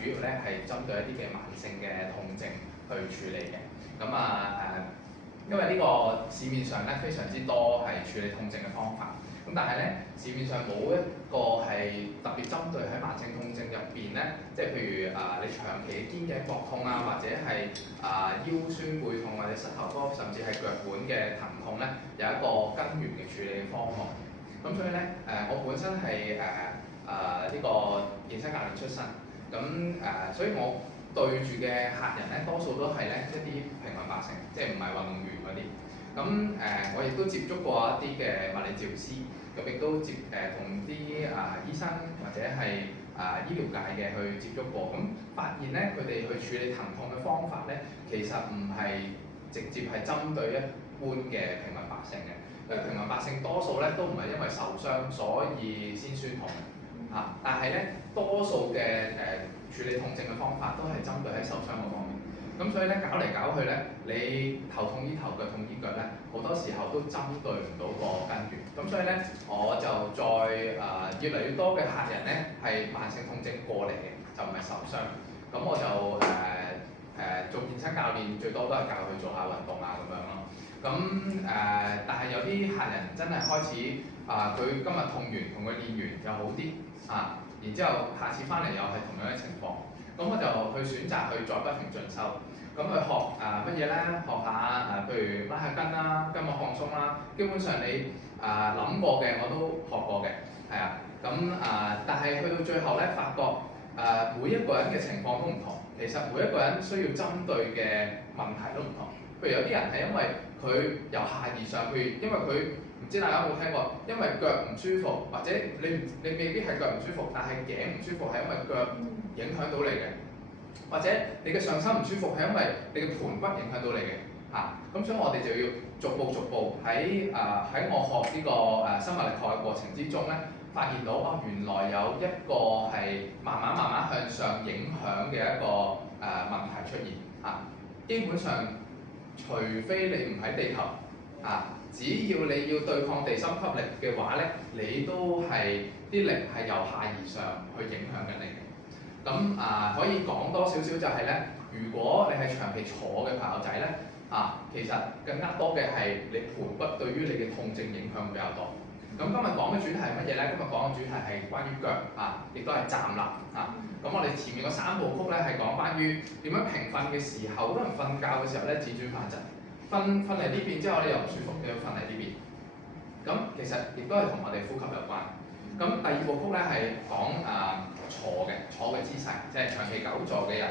主要咧係針對一啲嘅慢性嘅痛症去處理嘅。因為呢個市面上咧非常之多係處理痛症嘅方法，咁但係咧市面上冇一個係特別針對喺慢性痛症入邊咧，即係譬如你長期嘅肩頸膊痛啊，或者係腰酸背痛或者膝頭哥甚至係腳腕嘅疼痛咧，有一個根源嘅處理嘅方案。咁所以咧我本身係呢個健身教練出身，咁所以我對住嘅客人咧，多數都係咧一啲平民百姓，即係唔係運動員嗰啲。咁我亦都接觸過一啲嘅物理治療師，咁亦都同啲醫生或者係醫療界嘅去接觸過。咁發現咧，佢哋去處理疼痛嘅方法咧，其實唔係直接係針對一般嘅平民百姓嘅。因為平民百姓多數咧都唔係因為受傷所以先酸痛但係咧多數嘅處理痛症嘅方法都係針對喺受傷嗰方面。咁所以咧搞嚟搞去咧，你頭痛醫頭，腳痛醫腳咧，好多時候都針對唔到個根源。咁所以咧，我就再越嚟越多嘅客人咧係慢性痛症過嚟嘅，就唔係受傷。咁我就做健身教練，最多都係教佢做下運動咁樣咯。但係有啲客人真係開始佢今日痛完，同佢練完又好啲然之後下次翻嚟又係同樣嘅情況。咁我就去選擇去再不停進修。咁去學乜嘢咧？學下譬如拉下筋啦、筋膜放鬆啦。基本上你諗過嘅我都學過嘅，係啊。但係去到最後咧，發覺每一個人嘅情況都唔同。其實每一個人需要針對嘅問題都唔同。譬如有啲人係因為佢由下而上，譬如因為佢唔知大家有冇聽過，因為腳唔舒服，或者你未必係腳唔舒服，但係頸唔舒服係因為腳影響到你嘅，或者你嘅上身唔舒服係因為你嘅盤骨影響到你嘅咁所以我哋就要逐步喺我學呢個生物力學嘅過程之中咧，發現到原來有一個係慢慢向上影響嘅一個問題出現基本上，除非你唔喺地球只要你要對抗地心吸力嘅話咧，你都係啲力係由下而上去影響緊你嘅。咁可以講多少少就係咧，如果你係長期坐嘅朋友仔咧其實更加多嘅係你盤骨對於你嘅痛症影響比較多。咁今日講嘅主題係乜嘢咧？今日講嘅主題係關於腳亦都係站立咁我哋前面嗰三部曲咧係講關於點樣平瞓嘅時候，好多人瞓覺嘅時候咧，輾轉反側，瞓嚟呢邊之後咧又唔舒服，又要瞓嚟呢邊。咁其實亦都係同我哋呼吸有關。咁第二部曲咧係講坐嘅姿勢，即係長期久坐嘅人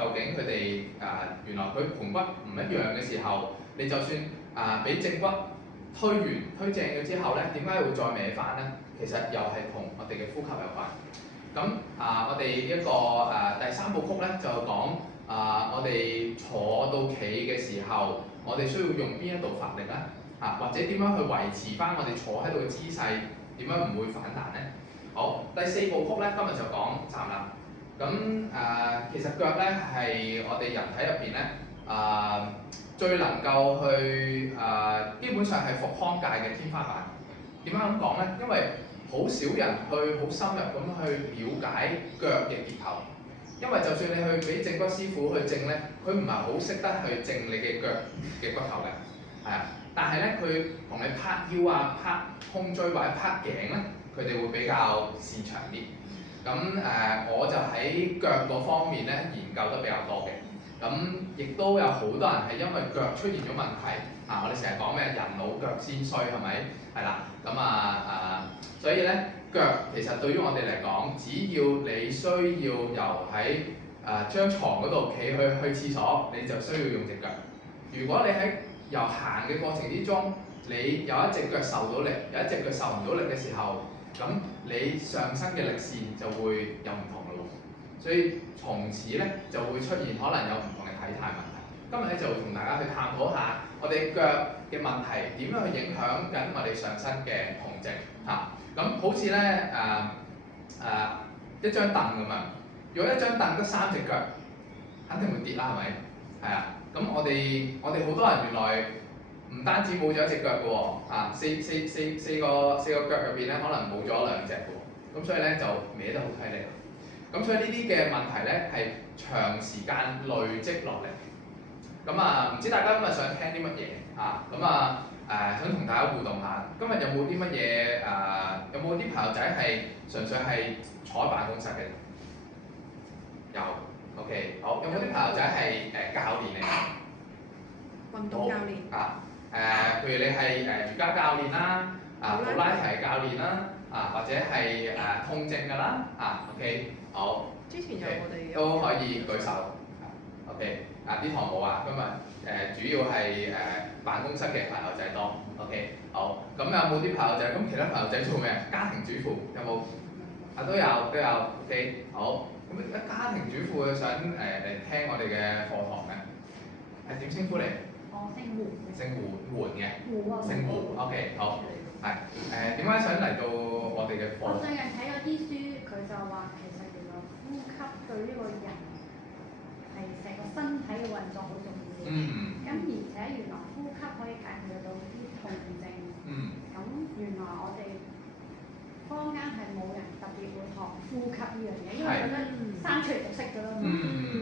究竟佢哋原來佢盤骨唔一樣嘅時候，你就算俾正骨推正咗之後咧，點解會再歪翻咧？其實又係同我哋嘅呼吸有關。咁我哋一個第三部曲咧就講我哋坐到企嘅時候，我哋需要用邊一度發力咧？或者點樣去維持翻我哋坐喺度嘅姿勢，點樣唔會反彈咧？好，第四部曲咧，今日就講站立。其實腳咧係我哋人體入邊咧最能夠去基本上係復康界嘅天花板。點解咁講咧？因為好少人去好深入咁去了解腳嘅結構。因為就算你去俾正骨師傅去正咧，佢唔係好識得去正你嘅腳嘅骨頭嘅，但係咧，佢同你拍腰拍胸椎或者拍頸咧，佢哋會比較擅長啲。我就喺腳嗰方面咧研究得比較多嘅。亦都有好多人係因為腳出現咗問題我哋成日講咩人老腳先衰係咪？係啦。所以咧腳其實對於我哋嚟講，只要你需要由喺張床嗰度企去廁所，你就需要用隻腳。如果你喺由行嘅過程之中，你有一隻腳受到力，有一隻腳受唔到力嘅時候，咁你上身嘅力線就會有唔同嘅咯。所以從此咧就會出現可能有唔同嘅體態問題。今日咧就會同大家去探討下我哋腳嘅問題點樣去影響緊我哋上身嘅痛症咁好似咧一張凳咁樣，如果一張凳得三隻腳，肯定會跌啦，係咪？係啊。咁我哋好多人原來唔單止冇咗一隻腳嘅喎四個腳入邊咧，可能冇咗兩隻嘅喎。咁所以咧就歪得好犀利。咁所以呢啲嘅問題咧係長時間累積落嚟。咁唔知大家今日想聽啲乜嘢啊？想同大家互動下。今日有冇啲乜嘢有冇啲朋友仔係純粹係坐喺辦公室嘅？有。OK， 好。有冇啲朋友仔係教練嚟嘅？運動教練。譬如你係瑜伽教練啦，普拉提教練啦，或者係痛症㗎啦，OK， 好。之前有我哋都可以舉手。OK， 呢堂冇啊，今日主要係辦公室嘅朋友仔多。OK， 好。咁有冇啲朋友仔？咁其他朋友仔做咩？家庭主婦有冇？都有。OK， 好。咁家庭主婦想嚟聽我哋嘅課堂嘅，係點稱呼你？我姓胡。姓胡嘅。胡啊。姓胡。OK， 好。係點解想嚟到我哋嘅課？我最近睇咗啲書，佢就話其實原來呼吸對呢個人係成個身體嘅運作好重要。咁而且原來呼吸可以解決到啲痛症。咁原來我哋坊間係冇人特別會學呼吸呢樣嘢，因為覺得生出嚟就識㗎啦嘛。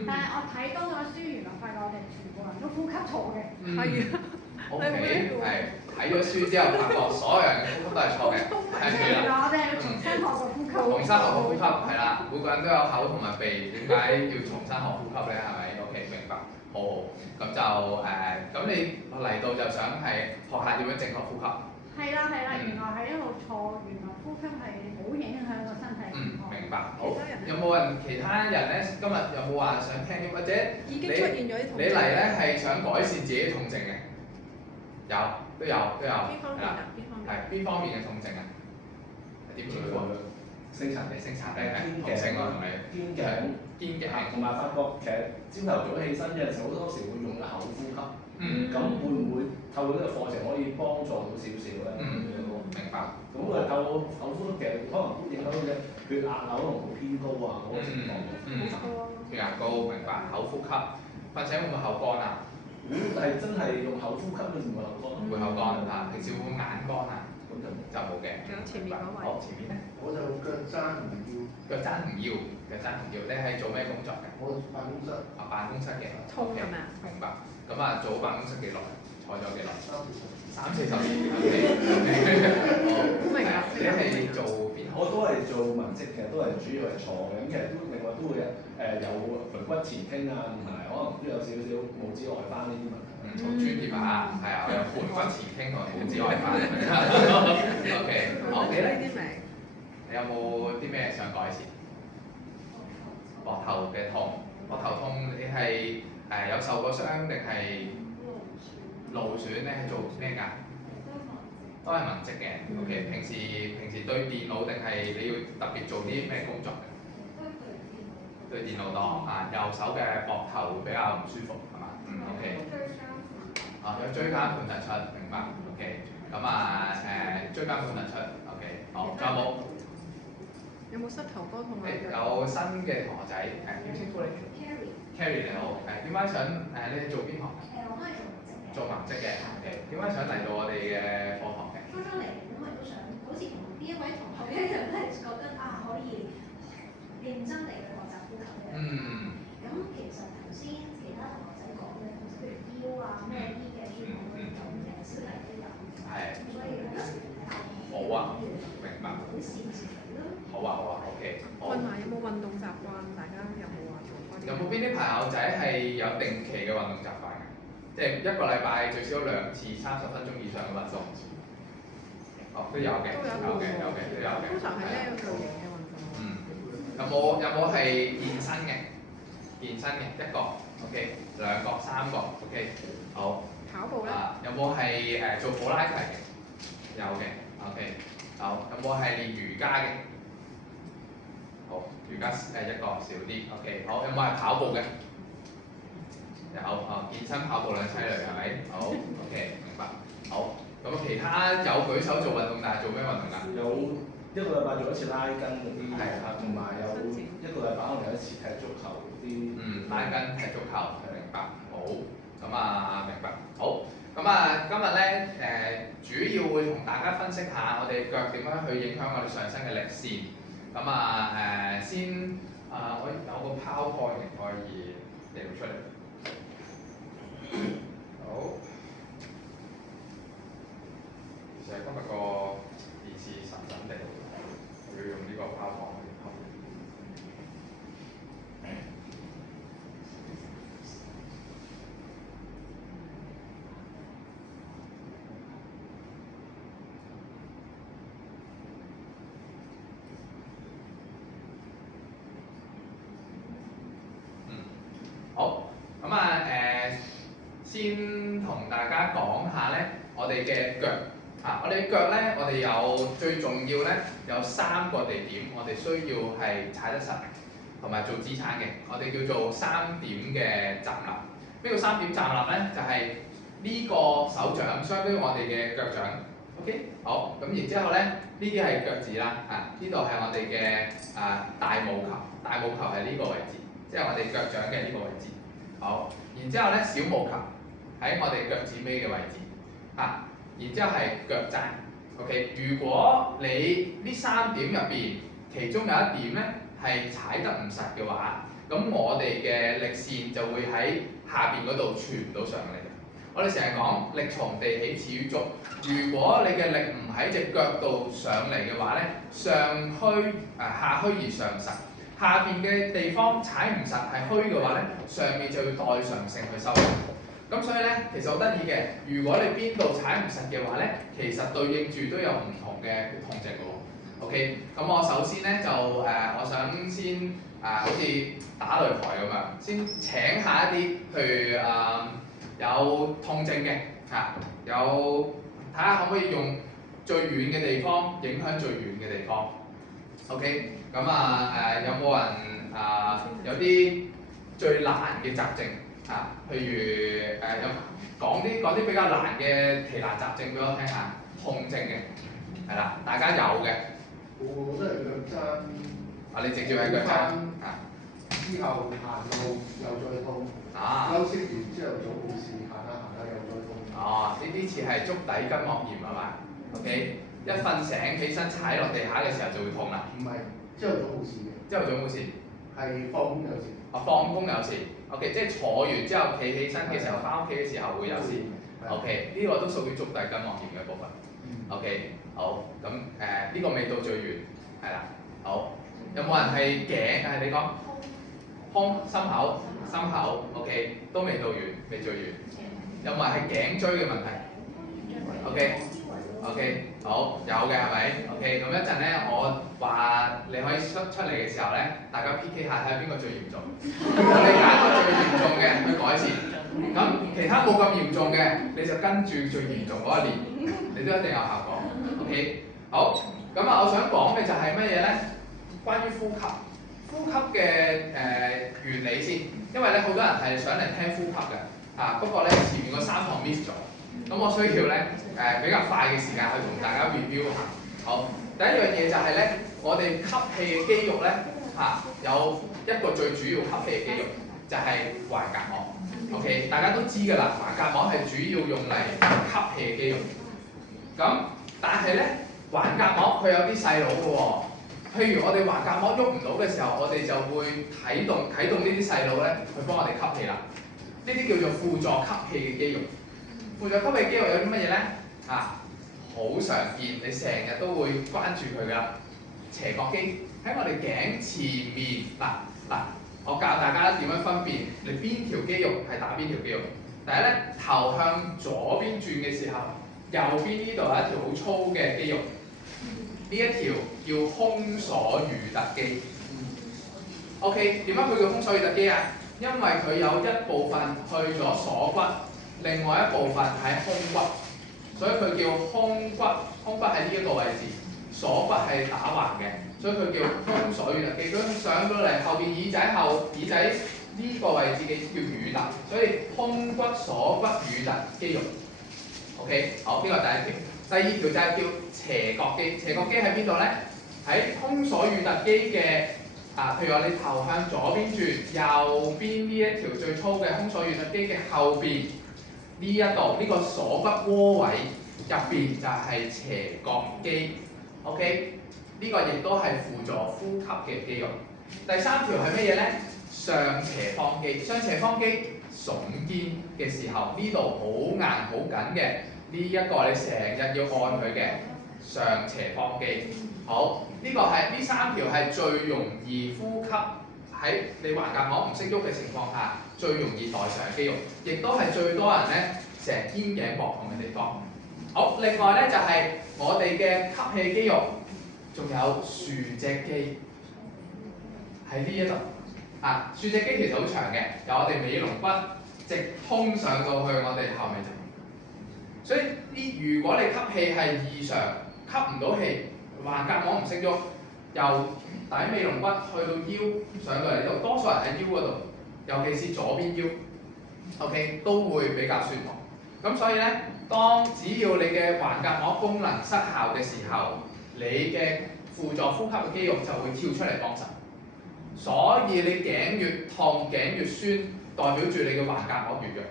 但係我睇多咗書，原來發覺我哋全部人都呼吸錯嘅。係啊。OK， 係睇咗書之後發覺所有人嘅呼吸都係錯嘅。原來我哋係要重新學個呼吸。重新學個呼吸係啦，每個人都有口同埋鼻，點解要重新學呼吸咧？係咪 ？OK， 明白。好。咁就咁你嚟到就想係學下點樣正確呼吸。係啦，原來係一路錯，原來呼吸係好影響個身體健康。明白。好。有冇人其他人咧？今日有冇話想聽？或者已經出現咗啲痛症。你嚟咧係想改善自己痛症嘅？都有。邊方面啊？邊方面嘅痛症啊？點稱呼啊？星塵嘅。同性我同你。肩頸。同埋發覺其實朝頭早起身有陣時好多時會用口呼吸。咁會唔會透過呢個課程可以幫助到少少咧？明白。咁透過口呼吸其實可能都影響到嘅血壓可能會偏高嗰個情況。血壓高，明白。口呼吸，瞓醒會唔會口乾啊？係真係用口呼吸嗰時會口乾。會口乾平時會眼乾啊？咁就冇嘅。仲有前面嗰位。好，前面咧。我就腳踭唔要。腳踭唔要。你係做咩工作嘅？我辦公室。辦公室嘅。痛係咪啊？明白。咁做辦公室幾耐？坐咗幾耐？30-40年。好明啦。你係做邊？我都係做文職嘅，都係主要係坐嘅。咁其實都另外都會有盆骨前傾啊，同埋可能都有少少拇指外翻呢啲問題。好專業啊！係啊，我有盆骨前傾同埋拇指外翻。OK， 好嘅咧。呢啲名。你有冇啲咩想改善？膊頭嘅痛，你係有受過傷定係勞損咧？係做咩㗎？都係文職嘅。OK， 平時對電腦定係你要特別做啲咩工作嘅？對電腦多右手嘅膊頭會比較唔舒服係嘛？OK。有椎間盤突出，明白。OK。椎間盤突出 OK。好，仲有冇？有冇膝頭哥痛啊？有新嘅同學仔點稱呼你 ？Carrie 你好，點解想你係做邊行？我都係做文職嘅。OK， 點解想嚟到我哋嘅課堂嘅？初初嚟，因為都想好似同呢一位同學一樣，都係覺得可以認真嚟學習呼吸嘅。咁其實頭先其他同學仔講嘅，譬如腰咩啲嘅專項嗰啲咁嘅小提都有。係。咁所以咧，好啊，明白。好試試咯。好啊 ，OK。問下有冇運動習慣？大家有冇話做開？有冇邊啲朋友仔係有定期嘅運動習慣嘅？即係一個禮拜最少2次30分鐘以上嘅運動。都有嘅。都有嘅。通常係咩類型嘅運動？有冇係健身嘅？一個 ，OK， 2個、3個 ，OK， 好。跑步咧？有冇係做普拉提嘅？有嘅 ，OK， 好。有冇係練瑜伽嘅？好，瑜伽一個少啲 ，OK， 好。有冇係跑步嘅？有，健身跑步兩棲類係咪？好 ，OK， 明白。好，咁其他有舉手做運動，但係做咩運動㗎？有一個禮拜做一次拉筋嗰啲，同埋有一個禮拜可能有一次踢足球嗰啲。拉筋、踢足球，明白。好，明白。好，今日咧主要會同大家分析下我哋腳點樣去影響我哋上身嘅力線。先我有個 PowerPoint 可以列出嚟。好，其實今日個電視神神地，我要用呢個 PowerPoint 去溝。好，咁先同大家講下咧，我哋嘅腳我哋嘅腳咧，我哋有最重要咧，有3個地點，我哋需要係踩得實，同埋做支撐嘅，我哋叫做3點嘅站立。咩叫3點站立咧？就係呢個手掌相當於我哋嘅腳掌。OK， 好，咁然之後咧，呢啲係腳趾啦，呢度係我哋嘅大拇球，大拇球係呢個位置。即係我哋腳掌嘅呢個位置，好，然之後咧小拇球喺我哋腳趾尾嘅位置，然之後係腳踭 ，OK。如果你呢3點入邊其中有一點咧係踩得唔實嘅話，咁我哋嘅力線就會喺下邊嗰度傳唔到上嚟。我哋成日講力從地起始於足，如果你嘅力唔喺隻腳度上嚟嘅話咧，上虛下虛而上實。下邊嘅地方踩唔實係虛嘅話咧，上面就要代償性去收。咁所以咧，其實好得意嘅。如果你邊度踩唔實嘅話咧，其實對應住都有唔同嘅痛症嘅喎。OK， 咁我首先咧就我想先好似打擂台咁樣，先請下一啲譬如有痛症嘅有睇下可唔可以用最遠嘅地方影響最遠嘅地方。OK。咁有冇人有啲最難嘅雜症譬如有講啲比較難嘅奇難雜症俾我聽下，痛症嘅係啦，大家有嘅。我都係腳踭。你直接係腳踭之後行路又再痛。休息完之後早冇事，行下又再痛。呢次係足底筋膜炎係嘛 ？OK， 一瞓醒起身踩落地下嘅時候就會痛啦。唔係。朝頭早冇事嘅。朝頭早冇事。係放工有事。放工有事。OK， 即係坐完之後企起身嘅時候，翻屋企嘅時候會有事。OK， 呢個都屬於足底筋膜炎嘅部分。OK， 好，咁呢個未到最遠，係啦。好，有冇人係頸？你講胸、心口。OK， 都未到遠，未最遠。有冇人係頸椎嘅問題 ？OK， 好，有嘅係咪 ？OK， 咁一陣咧，我話你可以出嚟嘅時候咧，大家 PK 下睇下邊個最嚴重。你揀個最嚴重嘅去改善，咁其他冇咁嚴重嘅，你就跟住最嚴重嗰一練，你都一定有效果。OK， 好，咁我想講嘅就係乜嘢咧？關於呼吸，呼吸嘅原理先，因為咧好多人係想嚟聽呼吸嘅，不過咧前面嗰3堂 miss 咗。咁我需要咧比較快嘅時間去同大家 review 下。好，第一樣嘢就係咧，我哋吸氣嘅肌肉咧有一個最主要吸氣嘅肌肉就係橫膈膜。OK， 大家都知㗎啦，橫膈膜係主要用嚟吸氣嘅肌肉。咁但係咧，橫膈膜佢有啲細佬嘅喎。譬如我哋橫膈膜喐唔到嘅時候，我哋就會啟動呢啲細佬咧去幫我哋吸氣啦。呢啲叫做輔助吸氣嘅肌肉。輔助吸氣肌肉有啲乜嘢咧？好常見，你成日都會關注佢㗎。斜角肌喺我哋頸前面嗱，我教大家點樣分辨你邊條肌肉係打邊條肌肉。第一咧，頭向左邊轉嘅時候，右邊呢度有一條好粗嘅肌肉，呢一條叫胸鎖乳突肌。OK， 點解佢叫胸鎖乳突肌啊？因為佢有一部分去咗鎖骨。另外一部分喺胸骨，所以佢叫胸骨。胸骨喺呢一個位置，鎖骨係打橫嘅，所以佢叫胸鎖乳突肌。佢上到嚟後邊耳仔呢個位置嘅叫乳突，所以胸骨、鎖骨、乳突肌肉。OK， 好，呢個第一條。第二條就係叫斜角肌。斜角肌喺邊度咧？喺胸鎖乳突肌嘅譬如話你頭向左邊轉，右邊呢一條最粗嘅胸鎖乳突肌嘅後邊。呢一度呢個鎖骨窩位入邊就係斜角肌 ，OK？ 呢個亦都係輔助呼吸嘅肌肉。第三條係乜嘢咧？上斜方肌。上斜方肌聳肩嘅時候，呢度好硬好緊嘅，呢一個你成日要按佢嘅上斜方肌。好，呢個係呢三條係最容易呼吸喺你橫膈膜唔識喐嘅情況下，最容易代償嘅肌肉，亦都係最多人咧成日肩頸膊痛嘅地方。好，另外咧就係我哋嘅吸氣肌肉，仲有豎脊肌喺呢一度。啊，豎脊肌其實好長嘅，由我哋尾龍骨直通上到去我哋後尾枕。所以如果你吸氣係異常，吸唔到氣，橫膈膜唔識喐，由底尾龍骨去到腰上到嚟呢度，多數人喺腰嗰度，尤其是左邊腰 ，OK 都會比較酸痛。咁所以咧，只要你嘅橫膈膜功能失效嘅時候，你嘅輔助呼吸嘅肌肉就會跳出嚟幫手。所以你頸越痛、頸越酸，代表住你嘅橫膈膜越弱。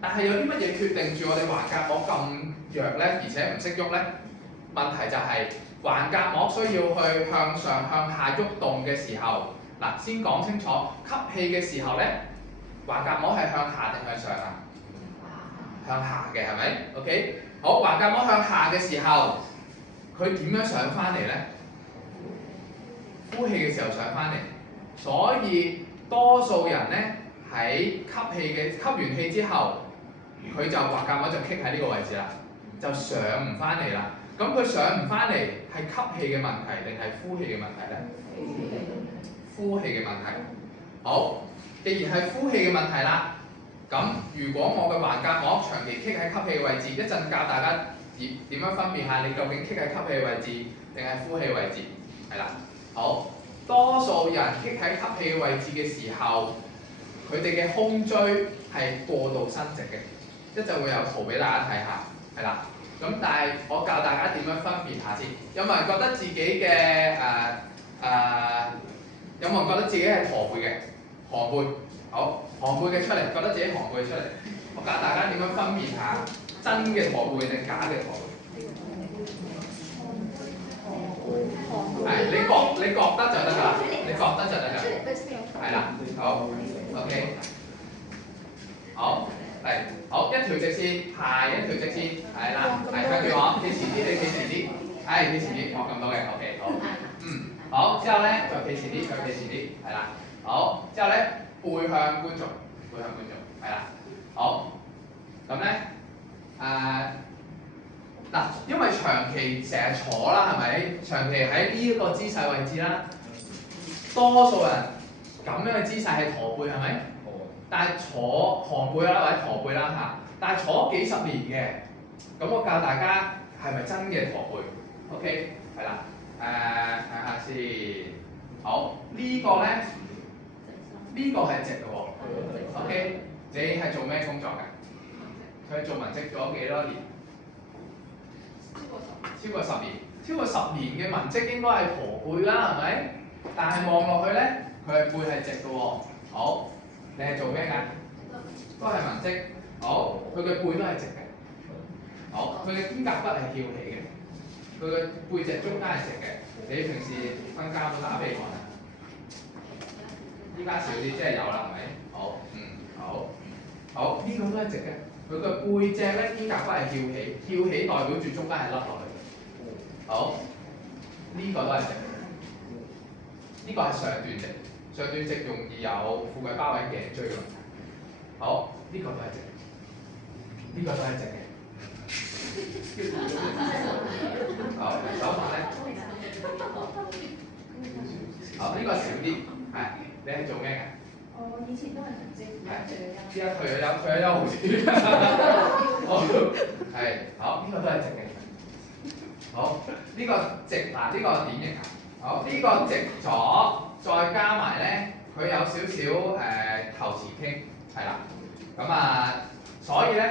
但係有啲乜嘢決定住我哋橫膈膜咁弱咧，而且唔識喐咧？問題就係橫膈膜需要去向上向下喐動嘅時候，嗱先講清楚，吸氣嘅時候咧，橫膈膜係向下定向上啊？向下嘅係咪 ？OK， 好，橫膈膜向下嘅時候，佢點樣上翻嚟咧？呼氣嘅時候上翻嚟，所以多數人咧喺吸完氣之後，佢就橫膈膜就棘喺呢個位置啦，就上唔翻嚟啦。咁佢上唔翻嚟係吸氣嘅問題定係呼氣嘅問題咧？呼氣嘅問題。好，既然係呼氣嘅問題啦。咁如果我嘅橫膈膜長期棘喺吸氣嘅位置，一陣教大家點樣分辨下你究竟棘喺吸氣嘅位置定係呼氣嘅位置，係啦。好，多數人棘喺吸氣嘅位置嘅時候，佢哋嘅胸椎係過度伸直嘅，一陣會有圖俾大家睇下，係啦。咁但係我教大家點樣分辨下先。有冇人覺得自己嘅有冇人覺得自己係駝背嘅？駝背，好，駝背嘅出嚟，覺得自己駝背出嚟。我教大家點樣分辨下真嘅駝背定假嘅駝背。係，你覺得就得㗎啦，你覺得就得㗎。係啦，好 ，OK， 好，嚟，好，一條直線，排一條直線，係啦，係跟住我，企前啲，你企前啲，係企前啲，學咁多嘅 ，OK， 好，好，之後咧再企前啲，再企前啲，係啦，好，之後咧背向觀眾，係啦，好，咁咧嗱，因為長期成日坐啦，係咪？長期喺呢一個姿勢位置啦，多數人咁樣嘅姿勢係駝背，係咪？但係坐寒背啦或者駝背啦嚇，但係坐幾十年嘅，咁我教大家係咪真嘅駝背 ？OK， 係啦，睇下先。好，呢個咧，呢個係直嘅喎。OK， 你係做咩工作嘅？佢做文職咗幾多年？超過10年，超過10年嘅文職應該係駝背啦，係咪？但係望落去咧，佢係背係直嘅喎。好，你係做咩㗎？都係文職。好，佢嘅背都係直嘅。好，佢嘅肩胛骨係翹起嘅，佢嘅背脊中間係直嘅。你平時瞓覺有冇打鼻鼾啊？依家少啲，即係有啦，係咪？好，好，好，呢個都係直嘅。佢嘅背脊咧，肩胛骨係翹起，翹起代表住中間係凹落去。好，呢個都係直，呢個係上段直，上段直容易有富貴包位頸椎嘅問題。好，呢個都係直，呢個都係直嘅。好，手法咧，好，呢個少啲，係，你係做咩㗎？我以前都係文職，依家退咗休好啲。係，好，呢個都係直嘅。好，呢個直嗱，呢個典型啊。好，呢個直咗，再加埋咧，佢有少少頭前傾，係啦。咁所以咧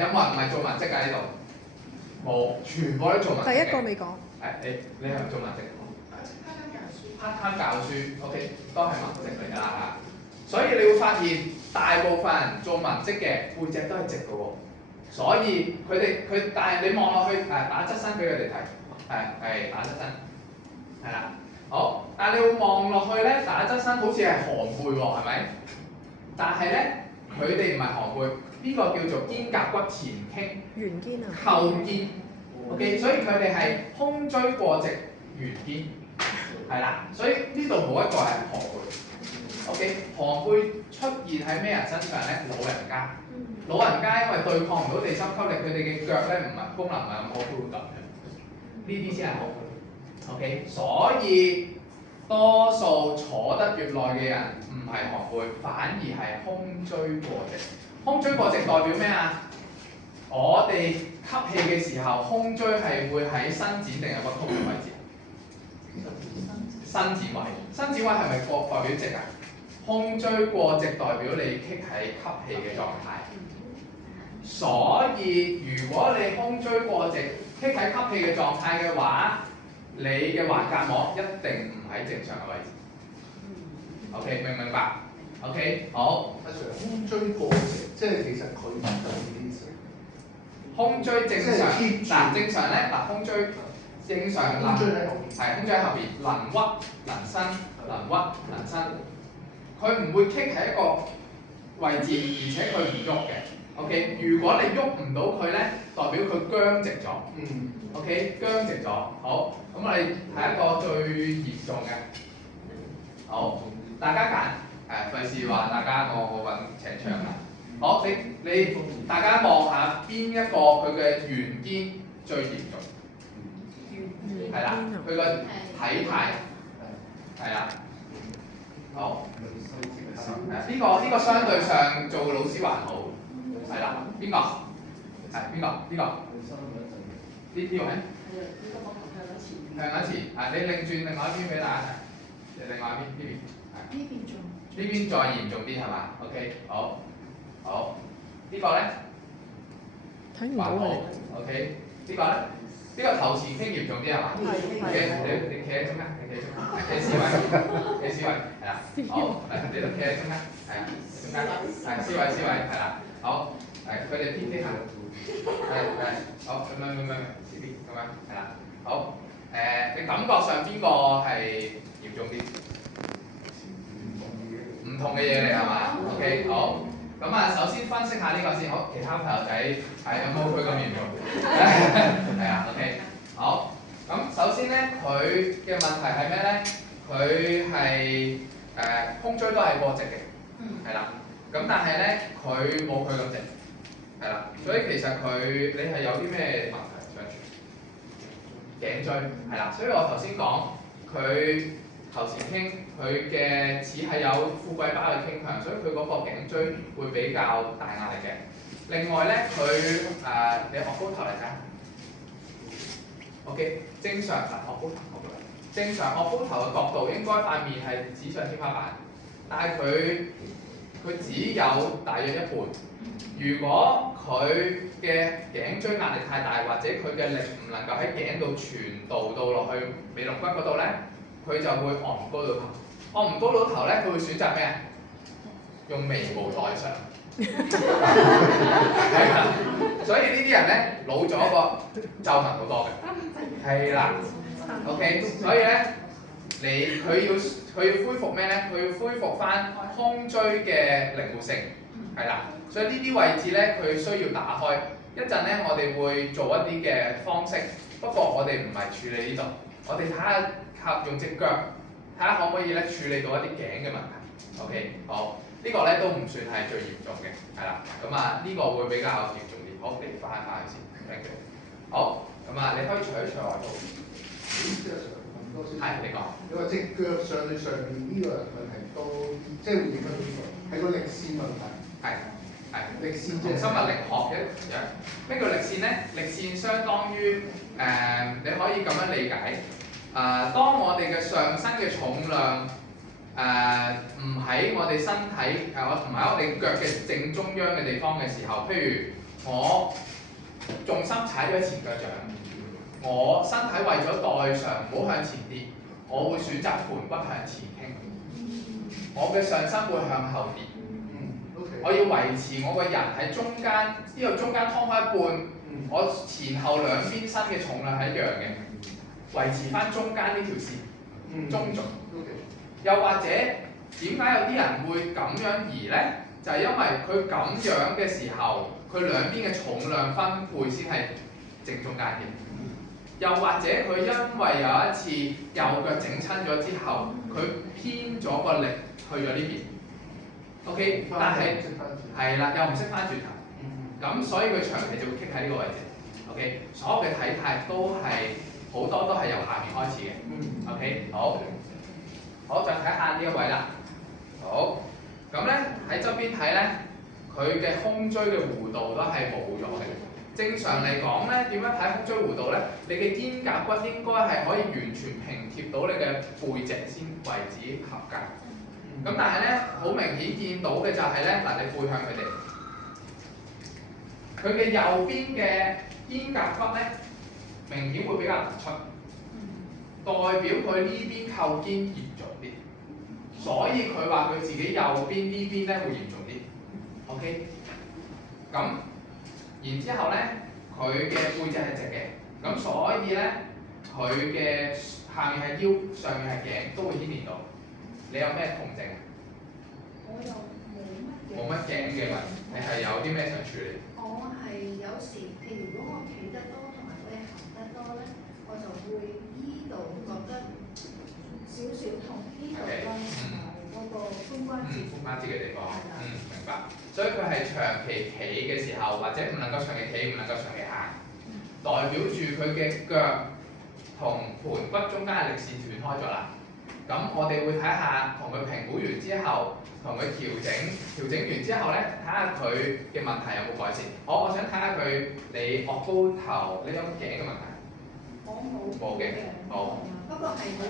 有冇人唔係做文職㗎呢度？冇，全部都做文職嘅。第一個未講。你係咪做文職？part-time 教書 ，OK， 都係文職嚟㗎啦嚇。所以你會發現，大部分人做文職嘅背脊都係直嘅喎。所以但係你望落去打側身俾佢哋睇，係打側身，係啦。好，但係你會望落去咧，打側身好似係寒背喎，係咪？但係咧，佢哋唔係寒背，呢、個叫做肩胛骨前傾，圓肩啊，後肩。OK， 所以佢哋係胸椎過直圓肩，係啦。所以呢度冇一個係寒背。OK， 寒背出現喺咩人身上咧？老人家。老人家因為對抗唔到地心吸力，佢哋嘅腳咧唔係功能唔係咁好發達嘅，呢啲先係寒背。OK， 所以多數坐得越耐嘅人唔係寒背，反而係胸椎過直。胸椎過直代表咩啊？我哋吸氣嘅時候，胸椎係會喺伸展定係個曲嘅位置？伸展位。伸展位係咪代表直啊？胸椎過直代表你棘喺吸氣嘅狀態。所以如果你胸椎過直棘喺吸氣嘅狀態嘅話，你嘅橫膈膜一定唔喺正常嘅位置。OK， 明唔明白 ？OK， 好。阿 Sir， 胸椎過直，即係其實佢唔係呢啲。胸椎正常，嗱正常咧，嗱胸椎正常能係胸椎喺後邊，能屈能伸，能屈能伸，佢唔會棘喺一個位置，而且佢唔喐嘅。OK， 如果你喐唔到佢咧，代表佢僵直咗。OK， 僵直咗。好，咁我哋睇一個最嚴重嘅。好，大家揀，費事話大家我揾請槍啦。好，你大家望下邊一個佢嘅圓肩最嚴重？係啦，佢個體態係啦。好，呢個相對上做老師還好。係啦，邊個？係邊個？呢個？呢位？向緊前，你擰轉另外一邊俾大家睇，另外一邊呢邊。呢邊仲？呢邊再嚴重啲係嘛 ？OK， 好。好，呢個咧睇唔到佢。OK， 呢個咧，呢個頭前傾嚴重啲係嘛？係。你企喺中間，你企喺中間，企 C 位，企 C 位，係啦。好，你都企喺中間，係啊，中間，係 C 位，係啦。好，佢哋偏傾下，係，好，咁樣，C B 咁樣，係啦。好，你感覺上邊個係嚴重啲？唔同嘅嘢嚟係嘛 ？OK， 好。咁首先分析下呢個先，好，其他朋友仔有冇佢咁嚴重？係啊 ，OK， 好。咁首先咧，佢嘅問題係咩咧？佢係胸椎都係過直嘅，係啦。咁但係咧，佢冇佢咁直，係啦。所以其實你係有啲咩問題想處理？頸椎係啦，所以我頭先講佢。頭前傾佢嘅似係有富貴包嘅傾向，所以佢嗰個頸椎會比較大壓力嘅。另外咧，佢你學高頭嚟睇 ，OK， 正常學高頭，正常學高頭嘅角度應該塊面係指上天花板，但係佢只有大約一半。如果佢嘅頸椎壓力太大，或者佢嘅力唔能夠喺頸度傳導到落去尾龍骨嗰度咧，佢就會昂唔高到頭，昂唔高到頭咧，佢會選擇咩啊？用眉毛代償，係啦。所以呢啲人咧老咗個皺紋好多嘅，係啦。OK， 所以咧佢要恢復咩咧？佢要恢復翻胸椎嘅靈活性，係啦。所以呢啲位置咧，佢需要打開。一陣咧，我哋會做一啲嘅方式，不過我哋唔係處理呢度，我哋睇下。用隻腳睇下可唔可以咧處理到一啲頸嘅問題。OK， 好，呢個咧都唔算係最嚴重嘅，係啦。咁呢個會比較嚴重啲。好，你翻去先 ，thank you。好，咁你可以除一除外套。係，你講。你話隻腳上去上面呢個問題都即係會影響到呢個，係個力線問題。係力線即係生物力學嘅一樣。咩叫力線咧？力線相當於你可以咁樣理解。當我哋嘅上身嘅重量唔喺我哋身體同埋我哋腳嘅正中央嘅地方嘅時候，譬如我重心踩咗喺前腳掌，我身體為咗代償唔好向前跌，我會選擇盤骨向前傾，我嘅上身會向後跌。我要維持我個人喺中間，呢個中間劏開一半，我前後兩邊身嘅重量係一樣嘅。維持翻中間呢條線中軸。又或者點解有啲人會咁樣移咧？就係因為佢咁樣嘅時候，佢兩邊嘅重量分配先係正中間嘅。又或者佢因為有一次右腳整親咗之後，佢偏咗個力去咗呢邊。OK， 但係係啦，又唔識翻轉頭。咁所以佢長期就會棘喺呢個位置。OK， 所有嘅體態都係好多都係由下面開始嘅。OK， 好，再睇下呢一位啦。好，咁咧喺側邊睇咧，佢嘅胸椎嘅弧度都係冇咗嘅。正常嚟講咧，點樣睇胸椎弧度咧？你嘅肩胛骨應該係可以完全平貼到你嘅背脊先為止合格。咁但係咧，好明顯見到嘅就係咧，嗱，你背向佢哋，佢嘅右邊嘅肩胛骨咧，明顯會比較突出，代表佢呢邊扣肩嚴重啲，所以佢話佢自己右邊呢邊咧會嚴重啲。OK， 咁然之後咧，佢嘅背脊係直嘅，咁所以咧，佢嘅下面係腰，上面係頸，都會牽連到。你有咩痛症？我又冇乜頸嘅問題，你係有啲咩想處理？我係有時，譬如如果我企得多同埋我哋行得多咧，我就會依度覺得少少痛，依度啦同埋嗰個髖關節。髖關節嘅地方。明白。所以佢係長期企嘅時候，或者唔能夠長期企，唔能夠長期行，代表住佢嘅腳同盤骨中間嘅力線斷開咗啦。咁我哋會睇下同佢評估完之後，同佢調整完之後咧，睇下佢嘅問題有冇改善。我想睇下佢你臥高頭，你有冇頸嘅問題？我冇嘅，好。不過係好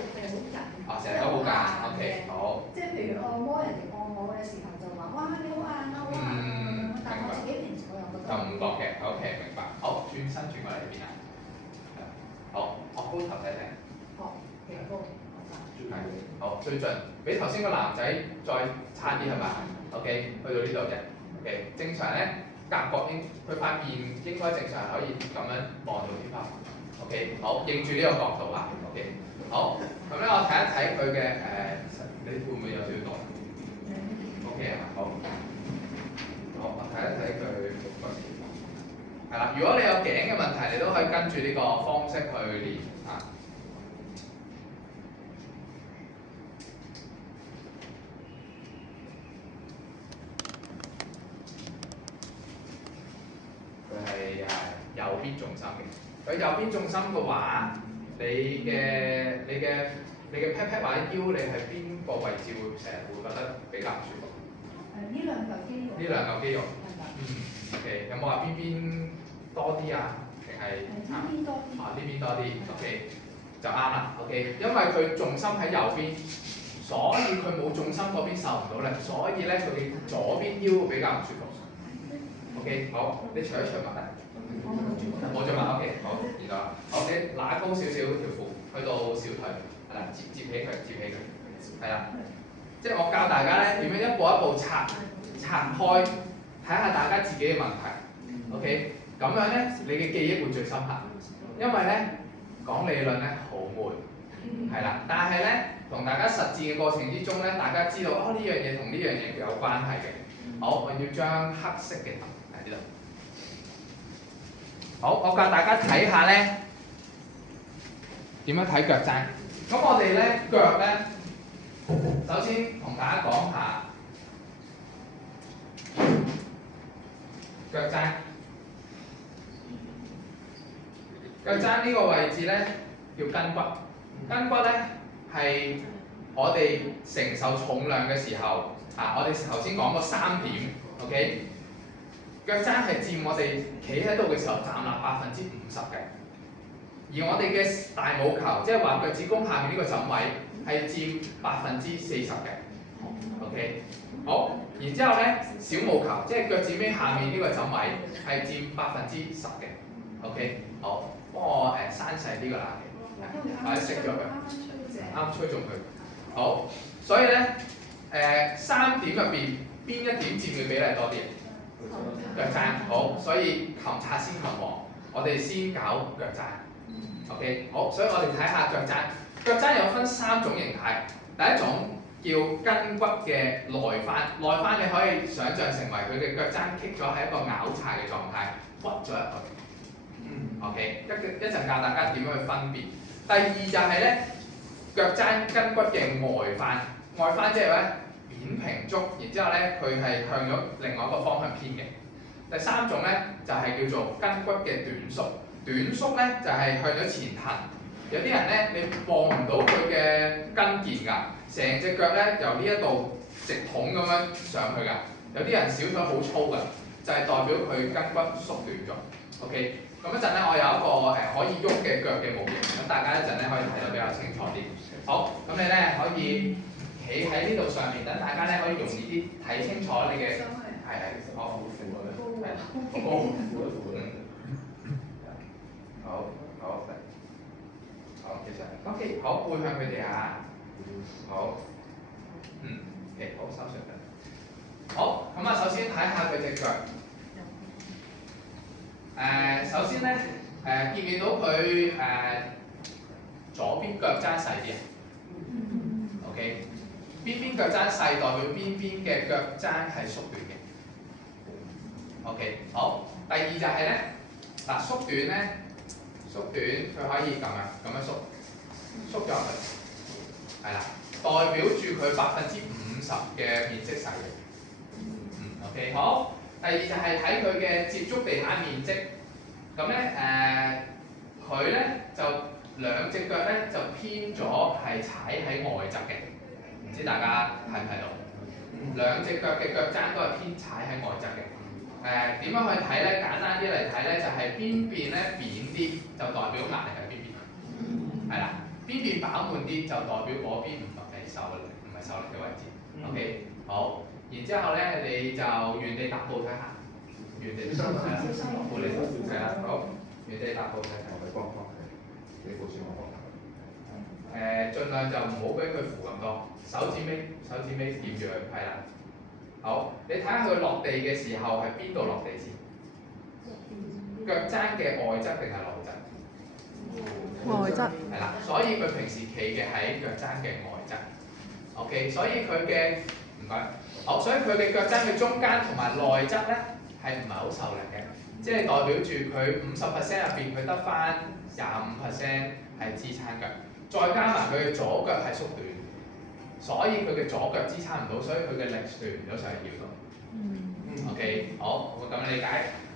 緊。成日都好緊。OK， 好。即係譬如按摩人哋按我嘅時候就話：哇，你好硬啊，好硬啊！但我自己平時我又覺得就唔覺嘅。OK， 明白。好，轉身轉過嚟呢邊啊。好，臥高頭睇睇。好，幾高？係，好，最盡，比頭先個男仔再差啲係嘛 ？OK， 去到呢度嘅 ，OK， 正常咧，夾角佢塊面應該正常可以咁樣望到天花板 ，OK， 好，認住呢個角度啊 ，OK， 好，咁咧我睇一睇佢嘅你會唔會有少少動 ？OK 啊，好，好，我睇一睇佢個前，係啦，如果你有頸嘅問題，你都可以跟住呢個方式去練啊。係右邊重心嘅，佢右邊重心嘅話，你嘅 pat pat 或者腰，你係邊個位置會成日會覺得比較唔舒服？呢兩嚿肌肉。呢兩嚿肌肉。OK， 有冇話邊邊多啲啊？定係？呢邊多啲。呢邊多啲 ，OK， 就啱啦 ，OK， 因為佢重心喺右邊，所以佢冇重心嗰邊受唔到力，所以咧佢左邊腰會比較唔舒服。OK， 好，你除一除襪啊？冇著襪 ，OK， 好，而家好，你拉高少少條褲，去到小腿，係啦，接起佢，係啦，即係我教大家咧點樣一步一步拆開，睇下大家自己嘅問題 ，OK， 咁樣咧你嘅記憶會最深刻，因為咧講理論咧好悶，係啦，但係咧同大家實戰嘅過程之中咧，大家知道呢樣嘢同呢樣嘢有關係嘅。好，我要將黑色嘅喺呢度。好，我教大家睇下咧點樣睇腳踭。咁我哋咧腳咧，首先同大家講下腳踭。腳踭呢個位置咧叫筋骨。筋骨咧係我哋承受重量嘅時候。我哋頭先講過3點 ，OK？ 腳踭係佔我哋企喺度嘅時候站立50%嘅，而我哋嘅大拇球，即係話腳趾公下面呢個枕位係佔40%嘅 ，OK？ 好，然之後咧小拇球，即係腳趾尾下面呢個枕位係佔10%嘅 ，OK？ 好，幫我閂細呢個冷氣，或者熄咗佢，啱吹中佢。好，所以咧。3點入邊邊一點佔嘅比例多啲？腳踭。好，所以擒賊先擒王，我哋先搞腳踭。OK， 好，所以我哋睇下腳踭。腳踭有分3種形態，第一種叫筋骨嘅內翻，內翻你可以想像成為佢嘅腳踭棘咗喺一個拗柴嘅狀態，屈咗入去。OK， 一陣教大家點樣去分別。第二就係咧腳踭筋骨嘅外翻，外翻即係咧扁平足，然之後咧佢係向咗另外一個方向偏嘅。第3種咧就係叫做筋骨嘅短縮，短縮咧就係向咗前騰。有啲人咧你望唔到佢嘅筋腱㗎，成隻腳咧由呢一度直筒咁樣上去㗎。有啲人小腿好粗㗎，就係代表佢筋骨縮短咗。OK， 咁一陣咧我有一個可以喐嘅腳嘅模型，咁大家一陣咧可以睇得比較清楚啲。好，咁你咧可以企喺呢度上面，等大家咧可以容易啲睇清楚你嘅係好扶啊，係好扶一扶好好。好，其實 OK， 好，背向佢哋啊，好，OK， 好，收上佢。好，咁啊，首先睇下佢隻腳。首先咧，見唔見到佢左邊腳踭細啲啊 ？OK， 邊腳踭細代表邊嘅腳踭係縮短嘅。OK， 好，第二就係咧，嗱縮短咧。縮短佢可以咁樣縮咗入去，係啦，代表住佢50%嘅面積細嘅。OK， 好。第二就係睇佢嘅接觸地下面積，咁咧佢咧就兩隻腳咧就偏咗係踩喺外側嘅，唔知大家睇唔睇到？兩隻腳嘅腳踭都係偏踩喺外側嘅。點樣去睇咧？簡單啲嚟睇咧，就係邊邊咧扁啲，就代表壓力喺邊邊，係啦。邊邊飽滿啲，就代表嗰邊唔係受力嘅位置。OK， 好。然之後咧，你就原地踏步睇下，原地係啦，扶你係啦，好，原地踏步睇下。你扶住我膊頭。盡量就唔好俾佢扶咁多，手指尾掂住佢，係啦。好，你睇下佢落地嘅時候係邊度落地先？腳踭嘅外側定係內側？外側。係啦，所以佢平時企嘅喺腳踭嘅外側。OK， 所以佢嘅唔該，好，所以佢嘅腳踭嘅中間同埋內側咧係唔係好受力嘅？即係代表住佢50% 入邊佢得返25% 係支撐腳，再加埋佢嘅左腳係縮短。所以佢嘅左腳支撐唔到，所以佢嘅力斷咗上嚟要到。OK， 好，咁理解。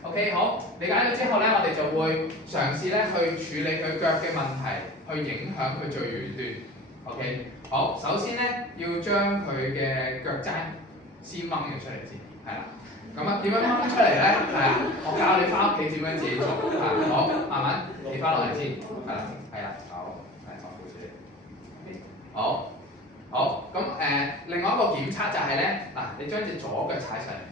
OK， 好，理解咗之後咧，我哋就會嘗試咧去處理佢腳嘅問題，去影響佢最遠端。OK， 好，首先咧要將佢嘅腳踭先掹咗出嚟先，係啦。咁啊點樣掹出嚟咧？係啊，我教你翻屋企點樣自己做。好，慢慢企翻落嚟先，係啦，係啦，好，係放好少啲。好。好，咁另外一個檢測就係咧，嗱，你將隻左腳踩上嚟，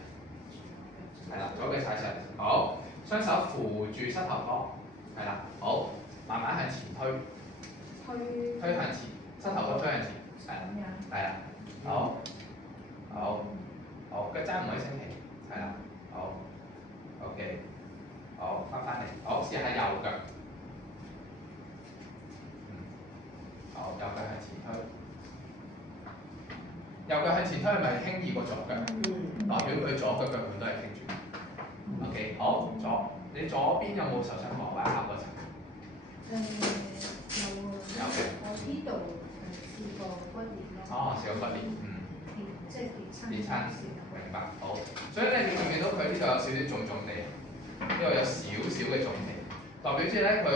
係啦，左腳踩上嚟，好，雙手扶住膝頭哥，係啦，好，慢慢向前推向前，膝頭哥推向前，係啦，好，腳踭唔可以升起，係啦，好 ，OK， 好，翻嚟，好，試下右腳，好，右腳向前推。右腳向前推，咪輕易過左腳，代表佢左腳腳腕都係傾住。OK， 好，你左邊有冇受傷過或者考過診？有嘅。我呢度試過骨裂咯。哦，試過骨裂，即係跌親，明白。好，所以咧，你見唔見到佢呢度有少少腫腫地？呢度有少少嘅腫地，代表住咧佢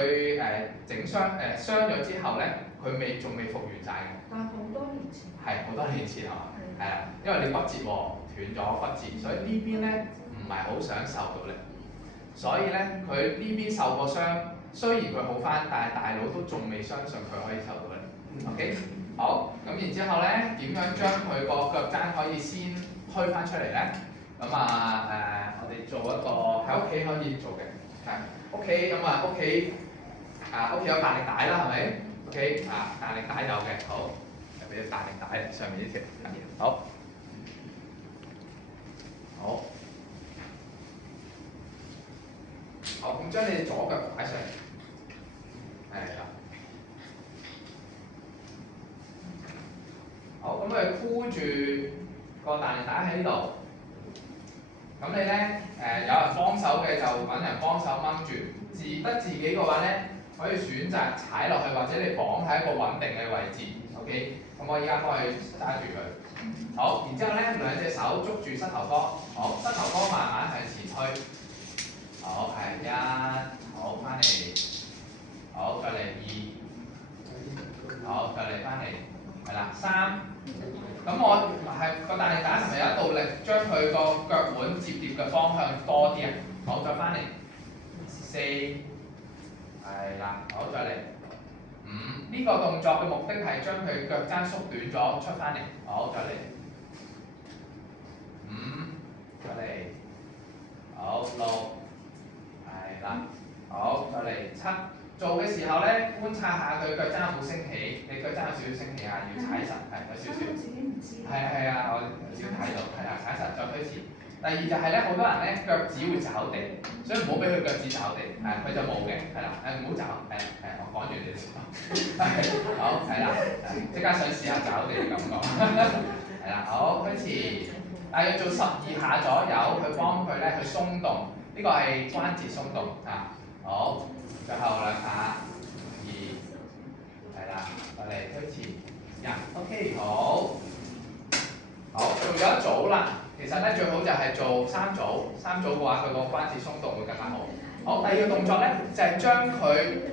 傷咗之後咧，佢仲未復原晒嘅。但係好多年前。係好多年前係嘛？係啊，因為你骨折喎，斷咗骨折，所以呢邊咧唔係好想受到力，所以咧佢呢邊受過傷，雖然佢好返，但係大腦都仲未相信佢可以受到力。OK， 好，咁然之後咧點樣將佢個腳踭可以先推返出嚟咧？咁我哋做一個喺屋企可以做嘅，係屋企咁啊屋企有彈力帶啦，係咪 ？OK 彈力帶有嘅，好。俾啲彈力帶上面呢條緊要，好，咁將你左腳擺上嚟，係啦，住個大力帶喺呢度。咁你咧有人幫手嘅就揾人幫手掹住，自己嘅話咧可以選擇踩落去，或者你綁喺一個穩定嘅位置。OK， 咁我依家幫你揸住佢。好，然之後咧兩隻手捉住膝頭哥，好，膝頭哥慢慢向前推。好，係一，好翻嚟，好再嚟2，好再嚟翻嚟，係啦3。咁我係個大力帶係咪有一道力將佢個腳腕摺疊嘅方向多啲啊？好，再翻嚟4，係啦，好再嚟5。呢個動作嘅目的係將佢腳踭縮短咗出翻嚟，好再嚟5，再嚟，好6，係啦，好再嚟7。做嘅時候咧，觀察下佢腳踭有冇升起，你腳踭有少少升起啊，要踩實，係有少少。係啊，我有少少睇到，係啦，踩實再推前。第二就係咧，好多人咧腳趾會找地，所以唔好俾佢腳趾找地，係佢就冇嘅，係啦，唔好找，我講住你哋先，好係啦，即刻想試下找地嘅感覺，係啦，好推前，但係要做12下左右去幫佢咧去鬆動，呢個係關節鬆動啊，好。最後2下，2，係啦，我哋推前1 ，OK， 好，好做咗一組啦。其實咧最好就係做3組嘅話，佢個關節鬆動會更加好。好，第二個動作咧就係將佢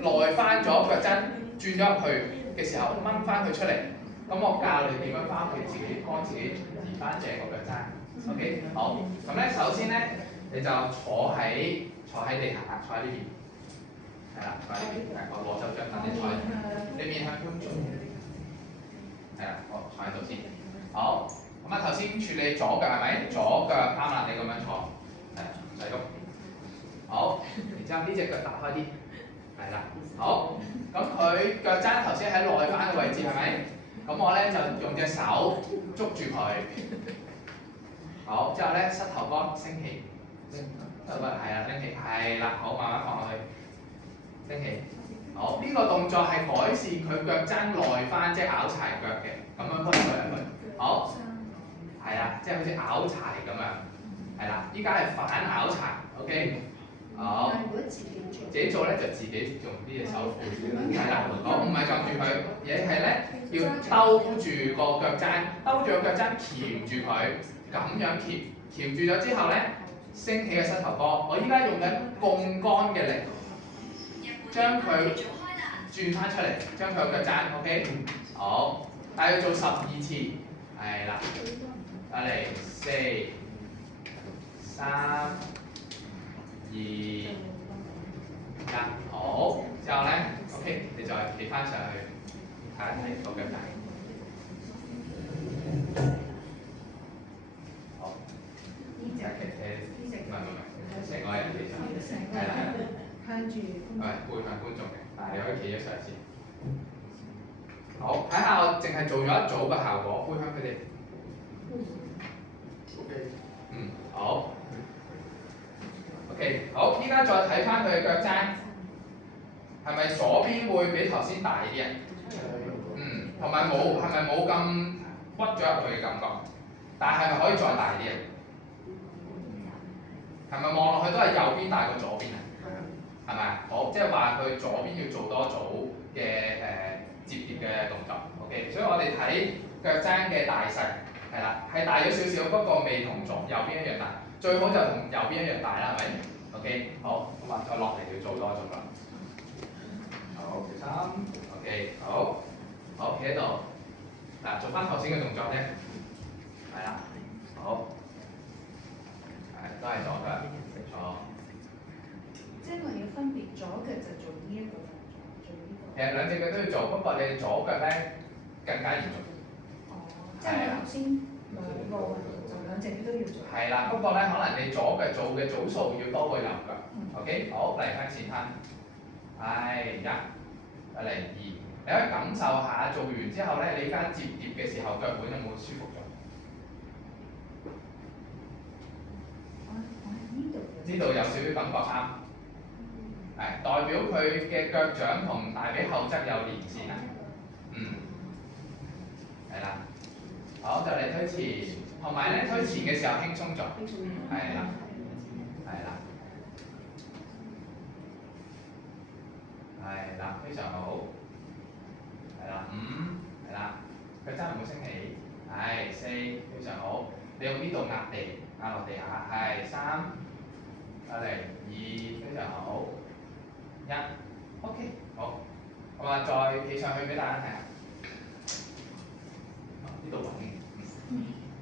內翻咗腳踭轉咗入去嘅時候掹翻佢出嚟。咁我教你點樣翻去自己幫自己移翻正個腳踭。OK， 好。咁咧首先咧你就坐喺地下，坐喺呢邊。係啦，坐喺呢邊，我攞手掌等你坐喺你面向觀眾。係啦，我坐喺度先。好，咁啊頭先處理左腳係咪？左腳啱啦，你咁樣坐，係唔使喐。好，然之後呢隻腳打開啲，係啦。好，咁佢腳踭頭先喺內翻嘅位置係咪？咁我咧就用隻手捉住佢。好，之後咧膝頭哥升起，係啦，拎起，係啦，好，慢慢放落去。升起，好，呢個動作係改善佢腳踭內翻，即係拗柴腳嘅，咁樣幫佢入去。好，係啦，即係好似拗柴咁樣，係啦，依家係反拗柴 ，OK， 好。自己做咧就自己用啲隻手扶住，係啦，好，唔係撳住佢，而係咧要兜住個腳踭，兜住個腳踭鉗住佢，咁樣鉗住咗之後咧，升起嘅膝頭哥，我依家用緊槓桿嘅力。將佢轉翻出嚟，將佢個腳踭 ，OK， 好，但係要做12次，係啦，嚟4、3、2、1，好，之後咧 ，OK， 你再企翻上去，睇一睇個腳踭，好，唔係，成個人企上，係啦。向住背向觀眾嘅，但係你可以企咗上先。好，睇下我淨係做咗一組嘅效果，背向佢哋。OK。好。OK， 好，依家再睇翻佢嘅腳踭，係咪左邊會比頭先大啲啊？同埋冇，係咪冇咁屈咗入去嘅感覺？但係咪可以再大啲啊？係咪望落去都係右邊大過左邊啊？係咪？好，即係話佢左邊要做多組嘅摺疊嘅動作 ，OK。所以我哋睇腳踭嘅大細係啦，係大咗少少，不過未同右邊一樣大，最好就同右邊一樣大啦，係咪 ？OK， 好，咁啊再落嚟要做多組啦。好，3 ，OK， 好，好，企喺度，嗱做翻頭先嘅動作啫，係啦，好，係都係左腳，錯。即係我哋要分別左腳就做呢一個動作，做呢個。其實兩隻腳都要做，不過你左腳咧更加嚴重。即係我頭先兩個就兩隻都要做。係啦，不過咧可能你左腳做嘅組數要多過右腳。OK， 好，嚟向前吞，係1，嚟2，你可以感受下做完之後咧，你依家摺疊嘅時候腳腕有冇舒服咗？呢度有少少感覺啱。係代表佢嘅腳掌同大髀後側有連線啊，係啦，好，就嚟推前，同埋咧推前嘅時候輕鬆做，係啦，係啦，係啦，非常好，係啦，係啦，腳踭唔好升起，係4，非常好，你用呢度壓地，壓落地下，係3，壓嚟2，非常好，1 ，OK， 好，咁啊再企上去俾大家睇下。呢度穩，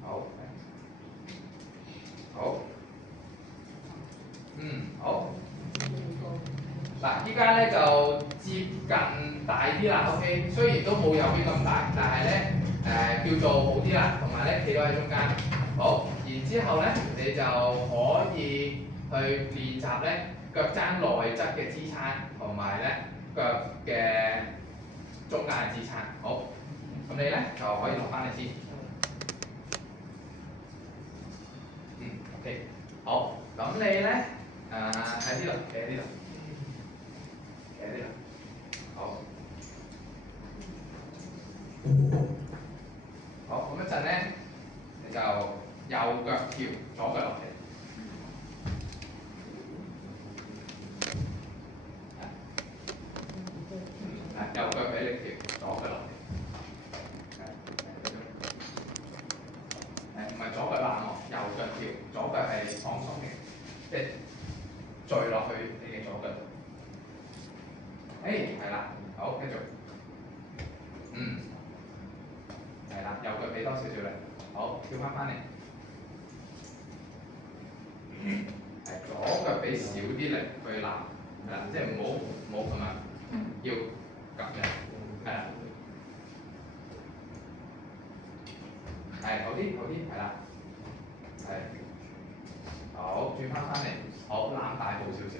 好，好，好。嗱，依家咧就接近大啲啦 ，OK。雖然都冇右邊咁大，但係咧叫做好啲啦，同埋咧企到喺中間。好，然之後咧你就可以去練習咧腳踭內側嘅支撐，同埋咧腳嘅中間嘅支撐。好。咁你咧就可以落翻嚟先。OK， 好。咁你咧喺呢度，企喺呢度，企喺呢度。好。好，咁一陣咧，你就右腳跳，左腳落地。右腳俾力跳，左腳落地。唔係左腳攬喎，右腳跳，左腳係放鬆嘅，即係墜落去你嘅左腳度。係啦，好，繼續。係啦，右腳俾多少少力，好，跳翻嚟。係左腳俾少啲力去攬，係啦，即係唔好咁樣，要夾嘅，係啦。係好啲，係啦，係，好，轉翻嚟，好，攬大步少少，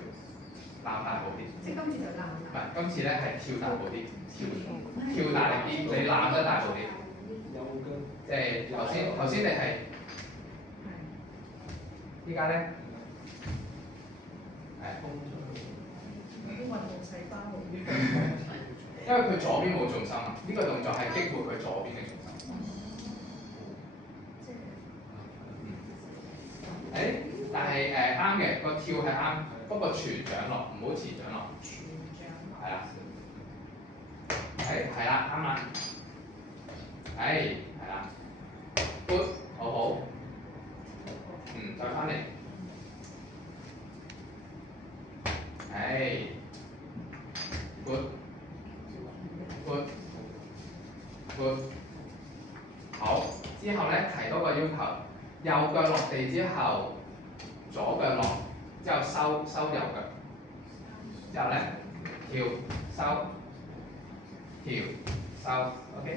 攬大步啲。即係今次就攬。唔係，今次咧係跳大步啲，跳大力啲，你攬得大步啲。即係頭先你係，依家咧，啲運動細胞好啲。因為佢左邊冇重心啊，呢個動作係激活佢左邊嘅重心。但係啱嘅，個跳係啱，不過全掌落，唔好前掌落。係啦。係啦，啱啦。係啦。Good， 好。再翻嚟。Good。好，之後咧提多個要求，右腳落地之後，左腳落，之後收右腳，之後咧跳收，跳收 ，OK。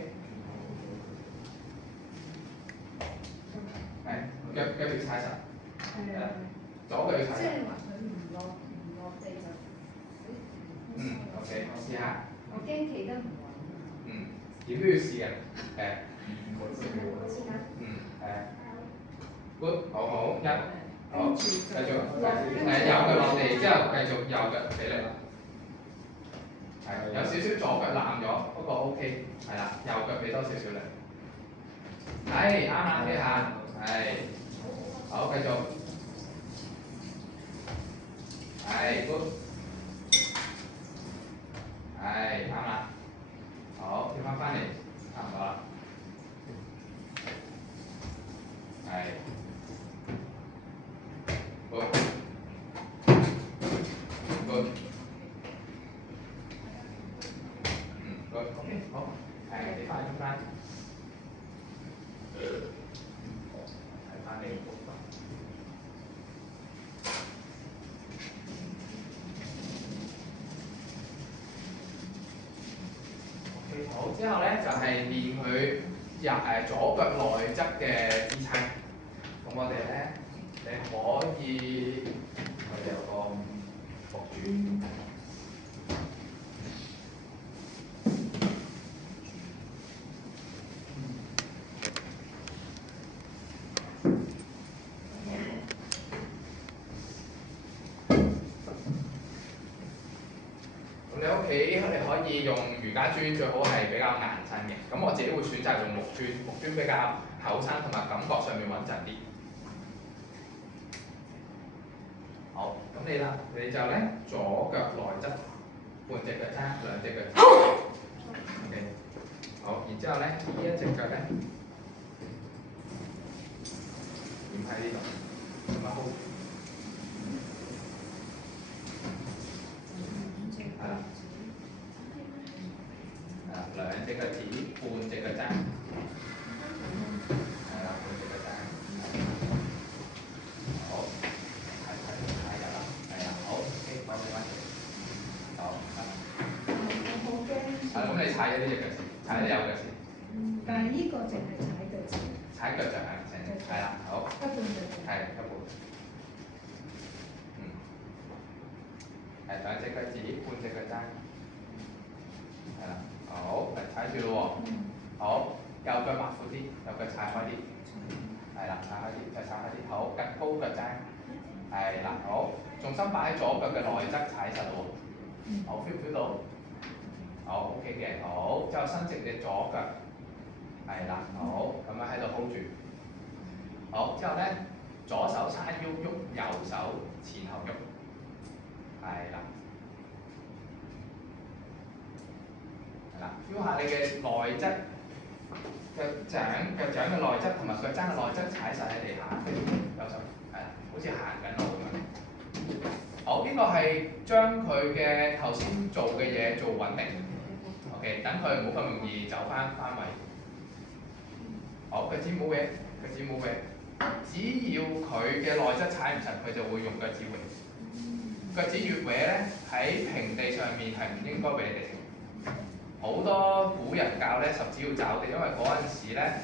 係腳要踩實，係啦，左腳要踩實。即係話佢唔落地就OK， 試下。我驚企得唔穩。點都要試嘅，good， 好，好，繼續，右腳落地之後繼續右腳俾力，係有少少左腳攬咗，不過 OK， 係啦，右腳俾多少少力，係啱呢下，係，好繼續，係 good， 係啱啦。好，跳翻嚟，差唔多啦。係。Good。Good。Good。OK， 好。你翻嚟中間。係翻嚟。好，之後咧就係練佢左腳內側嘅支撐。咁我哋咧，你可以我哋有個伏磚。你屋企你可以用瑜伽磚，最好係比較硬身嘅。咁我自己會選擇用木磚，木磚比較厚身同埋感覺上面穩陣啲。好，咁你啦，你就咧左腳內側，半隻腳踭，兩隻腳踭。OK， 好，然之後咧呢一隻腳咧點喺呢度，咁啊 hold 住。係啦，係啦，兩隻腳趾，半隻腳踭。係啦，半隻腳踭。好，係入啦，係啊，好 ，OK， 揾住。好，我好驚。係咁你踩咗呢隻腳先，踩咗右腳先。但係呢個淨係踩腳趾。踩腳就係成，係啦，好。一半腳。係一半。係兩隻腳趾，半隻腳踭。係啦，好，嚟踩住咯喎。好，右腳擘闊啲，右腳踩開啲。係啦，踩開啲，再踩開啲。好，趌高腳踭。係啦，好，重心擺喺左腳嘅內側踩實喎。好 ，feel 唔 feel 到？好 ，OK 嘅，好，之後伸直隻左腳。係啦，好，咁樣喺度 hold 住。好，之後咧，左手叉腰喐，右手前後喐。係啦，係啦 ，feel 下你嘅內側腳掌嘅內側同埋腳踭嘅內側踩實喺地下，右手係啦，好似行緊路咁樣。好，呢個係將佢嘅頭先做嘅嘢做穩定。OK， 等佢唔好咁容易走翻位。好，腳趾冇歪，腳趾冇歪。只要佢嘅內側踩唔實，佢就會用腳趾搲。腳趾越搲咧，喺平地上面係唔應該搲地嘅。好多古人教咧十指要抓地，因為嗰陣時咧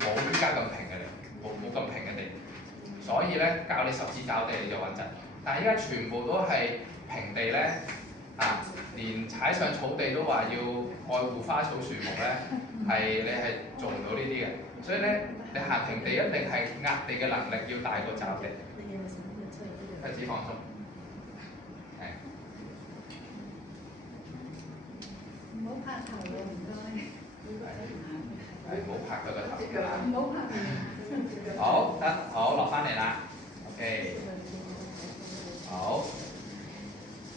冇依家咁平嘅地，冇咁平嘅地，所以咧教你十指抓地你就穩陣。但係依家全部都係平地咧，連踩上草地都話要愛護花草樹木咧，係你係做唔到呢啲嘅。所以咧，你行平地一定係壓地嘅能力要大過抓地。腳趾放鬆。唔好拍頭喎，唔該。唔好拍佢個頭。唔好拍。好，得，好，落翻嚟啦。OK。好。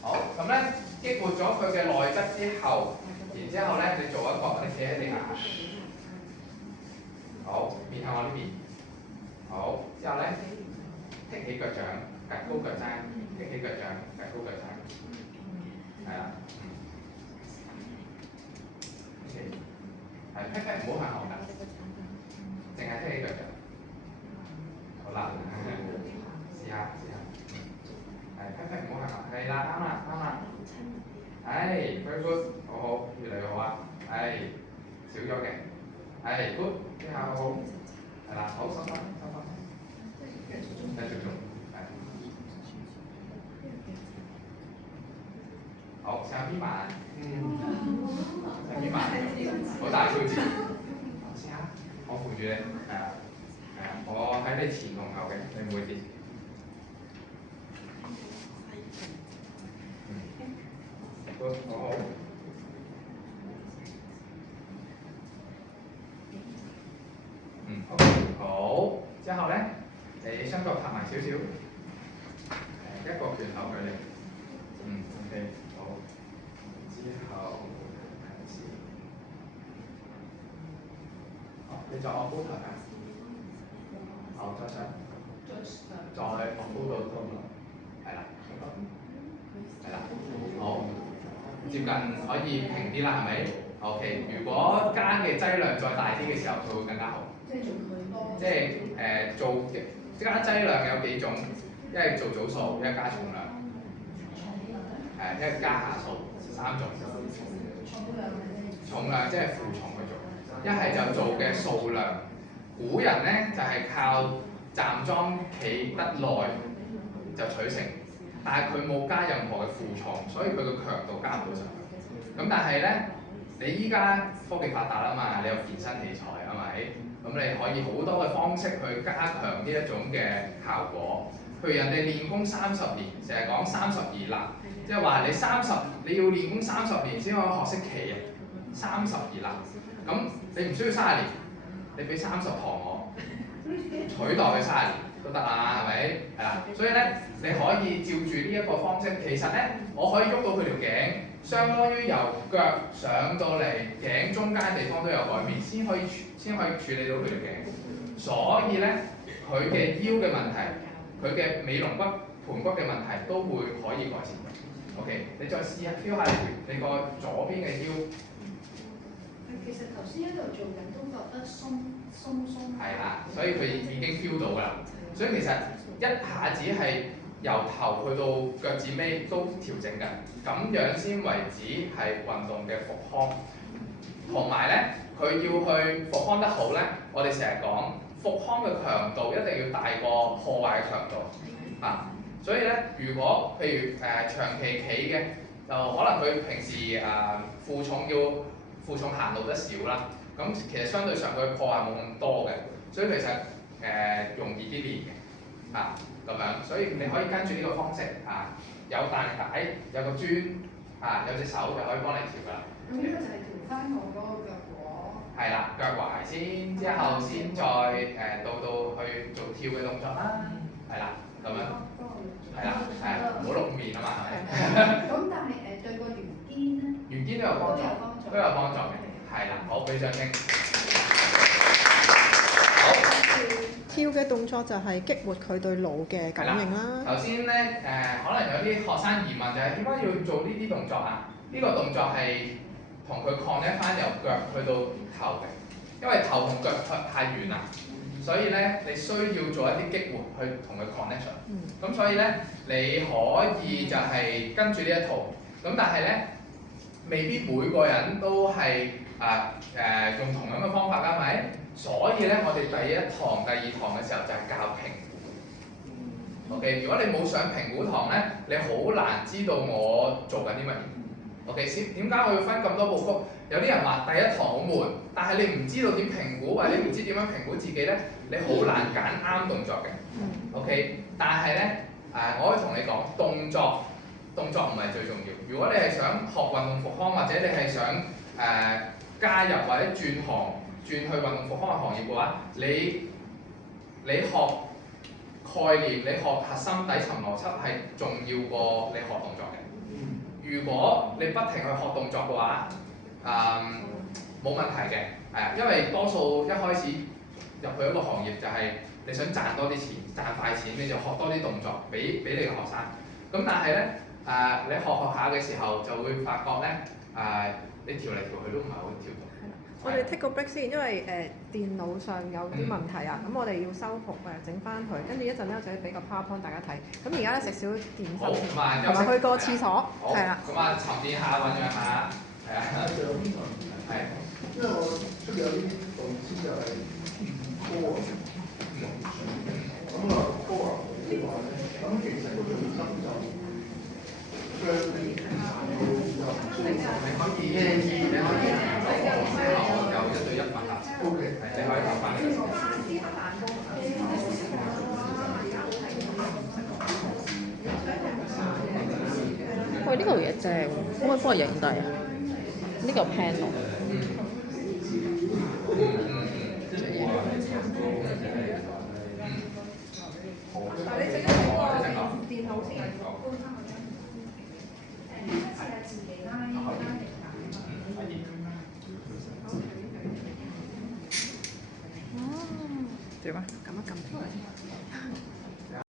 好，咁咧激活咗佢嘅內側之後，然之後咧你做一個，你企喺地下。好，面向我呢邊。好，之後咧踢起腳掌，趌高腳踭，踢起腳掌，趌高腳踭。係啦。係 pat pat 唔好向後㗎，淨係踢起腳掌。好啦，試下。係 pat pat 唔好向後，係啦，啱啦。very good， 好，越嚟越好啊。少咗嘅。good， 呢下好。係啦，好，收翻。繼續做。好，上邊慢。上邊慢。好大挑戰。試下，我扶住你。係啊，我喺你前同後嘅，你唔會跌。好。好。之後咧，你雙腳拍埋少少，一個拳頭距離。OK， 好。之後你再按高頭啊。好，再上。再按高到多啲。係啦。係啦。好。接近可以平啲啦，係咪 ？OK， 如果加嘅劑量再大啲嘅時候，佢會更加好。即係做加劑量有幾種，一係做組數，一係加重量。一係加下數，3種。重量即係負重去做，一係就做嘅數量。古人咧就係靠站樁企得耐就取勝。但係佢冇加任何嘅負重，所以佢個強度加唔到上去。咁但係咧，你依家科技發達啦嘛，你有健身器材係咪？咁你可以好多嘅方式去加強呢一種嘅效果。譬如人哋練功30年，成日講32立，即係話你要練功30年先可以學識企啊，32立。咁你唔需要30年，你俾30堂我，取代佢30年都得啦，係咪？係啦，所以咧你可以照住呢一個方式，其實咧我可以喐到佢條頸，相當於由腳上到嚟頸中間地方都有改變，先可以處理到佢條頸。所以咧佢嘅腰嘅問題，佢嘅尾龍骨、盤骨嘅問題都會可以改善。OK， 你再試下 feel 下你個左邊嘅腰。其實頭先喺度做緊都覺得鬆。係啦，所以佢已經 feel 到㗎啦。所以其實一下子係由頭去到腳趾尾都調整㗎，咁樣先為止係運動嘅復康。同埋咧，佢要去復康得好咧，我哋成日講復康嘅強度一定要大過破壞嘅強度啊。所以咧，如果譬如長期企嘅，就可能佢平時負重行路得少啦，咁其實相對上佢破壞冇咁多嘅，所以其實容易啲練嘅咁樣，所以你可以跟住呢個方式有彈力帶，有個磚有隻手就可以幫你調㗎啦。咁呢個就係調翻我嗰個腳踝。係啦，腳踝先，之後先再到去做跳嘅動作啦，係啦，咁樣，係啦，唔好露面啊嘛，係咪？咁但係對個圓肩咧？圓肩都有幫助，都有幫助嘅，係啦，好，俾掌聲。好。跳嘅動作就係激活佢對腦嘅感應啦。頭先咧可能有啲學生疑問就係點解要做呢啲動作啊？呢個動作係同佢 connect 翻由腳去到頭嘅，因為頭同腳太遠啦，所以咧你需要做一啲激活去同佢 connection。咁所以咧你可以就係跟住呢一套，咁但係咧未必每個人都係用同樣嘅方法㗎，係咪？所以咧，我哋第1堂、第2堂嘅時候就係教評估。OK， 如果你冇上評估堂咧，你好難知道我做緊啲乜嘢。OK， 先點解我要分咁多部曲？有啲人話第1堂好悶，但係你唔知道點評估，或者你唔知點樣評估自己咧，你好難揀啱動作嘅。OK， 但係咧我可以同你講，動作唔係最重要。如果你係想學運動復康，或者你係想加入或者轉去運動復康嘅行業嘅話，你學概念，你學核心底層邏輯係重要過你學動作嘅。如果你不停去學動作嘅話，冇問題嘅，因為多數一開始入去一個行業就係你想賺多啲錢、賺快錢，你就學多啲動作俾你嘅學生。咁但係咧你學下嘅時候就會發覺咧你調嚟調去都唔係好調到。我哋 take 個 break 先，因為電腦上有啲問題咁我哋要修復整翻佢，跟住一陣咧就俾個 PowerPoint 大家睇。咁而家咧食少點心，同埋去個廁所，係啦。咁沉澱下，醖釀下，係啊。係。因為我出有啲導師就係core，咁core 呢個咧，咁其實個重心就將啲有1對1問答。O.K. 你可以答翻。喂，呢個嘢正喎，可唔可以幫我影低啊？呢個 panel。但係你整一整個電腦先。點啊？撳一撳。